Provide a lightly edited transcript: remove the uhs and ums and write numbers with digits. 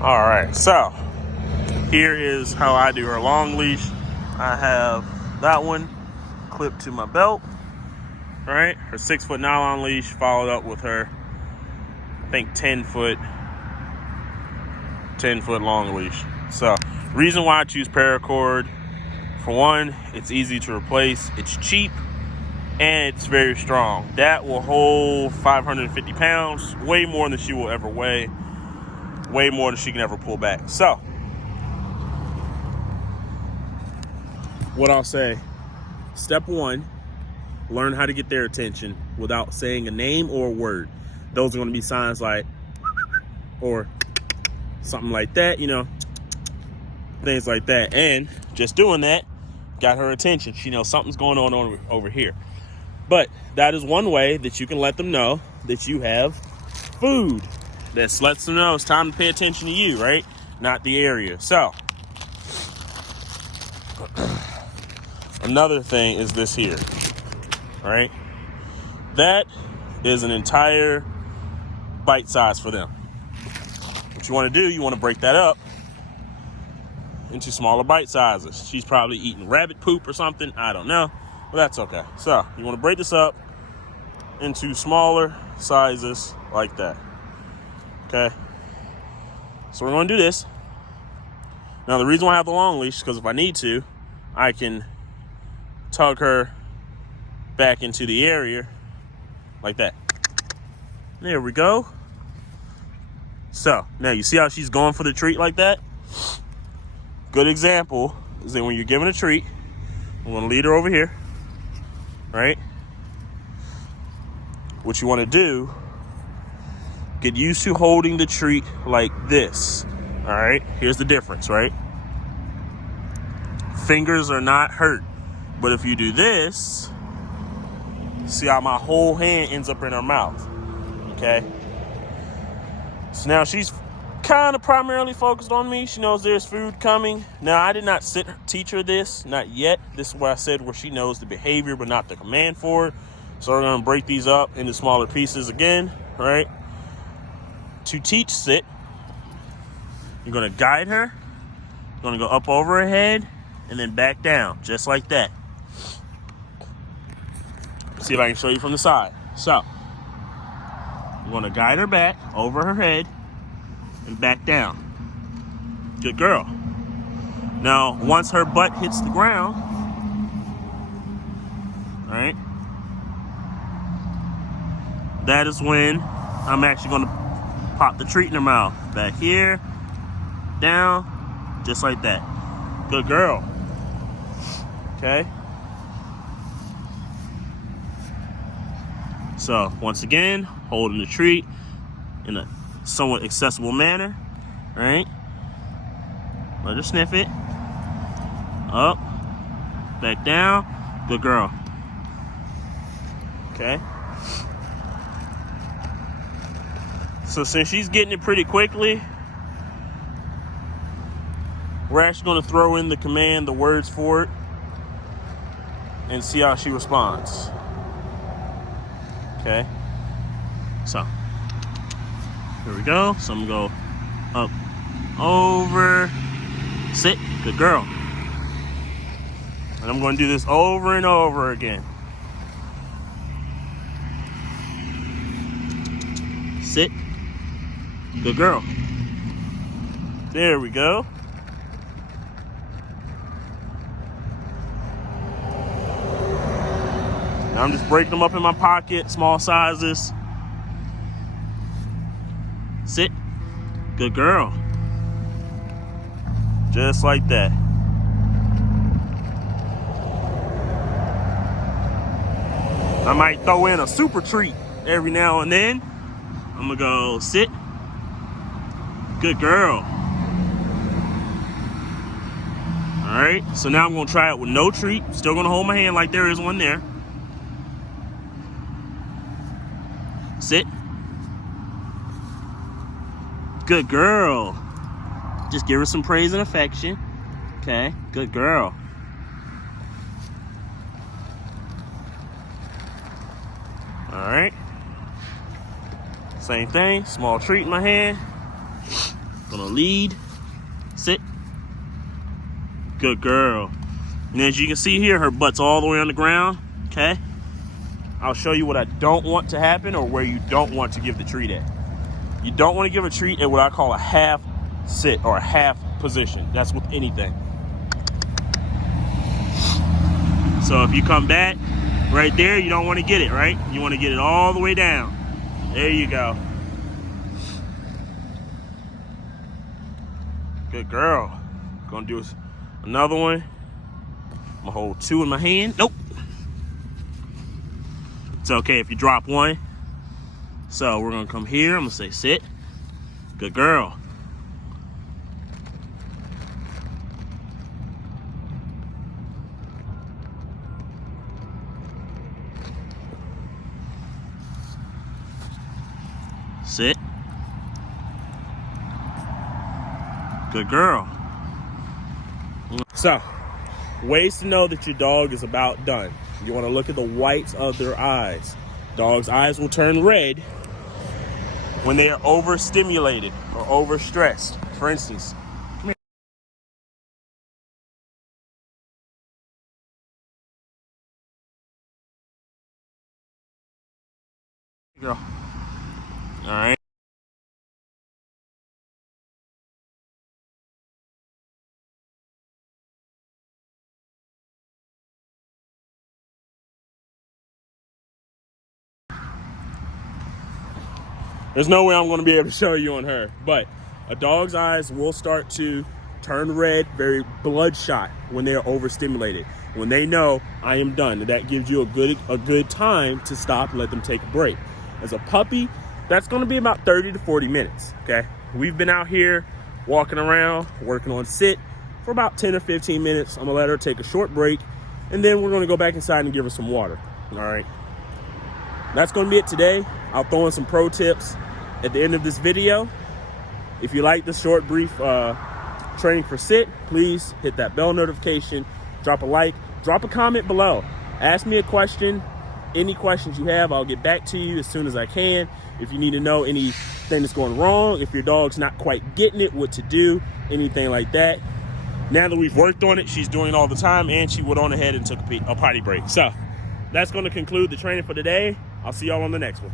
All right, so here is how I do her long leash. I have that one clipped to my belt, right? Her 6-foot nylon leash followed up with her, I think 10-foot long leash. So reason why I choose paracord, for one, it's easy to replace, it's cheap, and it's very strong. That will hold 550 pounds, way more than she will ever weigh, way more than she can ever pull back. So what I'll say, step one, learn how to get their attention without saying a name or a word. Those are going to be signs like, or something like that, things like that. And just doing that got her attention. She knows something's going on over here. But that is one way that you can let them know that you have food. That lets them know it's time to pay attention to you, right? Not the area. So another thing is this here, right? That is an entire bite size for them. What you want to do, you want to break that up into smaller bite sizes. She's probably eating rabbit poop or something. I don't know, but that's okay. So you want to break this up into smaller sizes like that. Okay. So we're going to do this. Now the reason why I have the long leash is because if I need to, I can tug her back into the area like that. There we go. So now you see how she's going for the treat like that? Good example is that when you're giving a treat, I'm going to lead her over here, right? What you want to do, get used to holding the treat like this, all right? Here's the difference, right? Fingers are not hurt, but if you do this, see how my whole hand ends up in her mouth, okay? So now she's kind of primarily focused on me. She knows there's food coming. Now, I did not teach her this, not yet. This is what I said, where she knows the behavior but not the command for it. So we're going to break these up into smaller pieces again, right? To teach sit, you're going to guide her. You're going to go up over her head and then back down, just like that. See if I can show you from the side. So I'm going to guide her back over her head and back down. Good girl. Now, once her butt hits the ground, all right, that is when I'm actually going to pop the treat in her mouth. Back here, down, just like that. Good girl. Okay. So, once again, holding the treat in a somewhat accessible manner, right? Let her sniff it. Up, back down. Good girl. Okay. So since she's getting it pretty quickly, we're actually going to throw in the command, the words for it, and see how she responds. Okay. So here we go. So I'm going to go up, over, sit. Good girl. And I'm going to do this over and over again. Sit. Good girl. There we go. Now I'm just breaking them up in my pocket, small sizes. Sit. Good girl. Just like that. I might throw in a super treat every now and then. I'm gonna go sit. Good girl. All right, so now I'm gonna try it with no treat. Still gonna hold my hand like there is one there. Sit. Good girl. Just give her some praise and affection. Okay, good girl. All right. Same thing, small treat in my hand. Gonna lead, sit. Good girl. And as you can see here, her butt's all the way on the ground, okay? I'll show you what I don't want to happen or where you don't want to give the treat at. You don't want to give a treat at what I call a half sit or a half position. That's with anything. So if you come back right there, you don't want to get it, right? You want to get it all the way down. There you go. Good girl. Gonna do another one. I'm gonna hold 2 in my hand. Nope. It's okay if you drop one. So we're gonna come here. I'm gonna say sit. Good girl. Sit. Good girl. So, ways to know that your dog is about done. You want to look at the whites of their eyes. Dogs' eyes will turn red when they are overstimulated or overstressed. For instance, come here. Girl. All right. There's no way I'm going to be able to show you on her, but a dog's eyes will start to turn red, very bloodshot when they are overstimulated. When they know I am done, that gives you a good time to stop and let them take a break. As a puppy, that's going to be about 30 to 40 minutes, okay? We've been out here walking around, working on sit for about 10 or 15 minutes. I'm going to let her take a short break, and then we're going to go back inside and give her some water, all right? That's going to be it today. I'll throw in some pro tips at the end of this video. If you like the short, brief training for sit, please hit that bell notification, drop a like, drop a comment below. Ask me a question. Any questions you have, I'll get back to you as soon as I can. If you need to know anything that's going wrong, if your dog's not quite getting it, what to do, anything like that. Now that we've worked on it, she's doing it all the time, and she went on ahead and took a potty break. So that's going to conclude the training for today. I'll see y'all on the next one.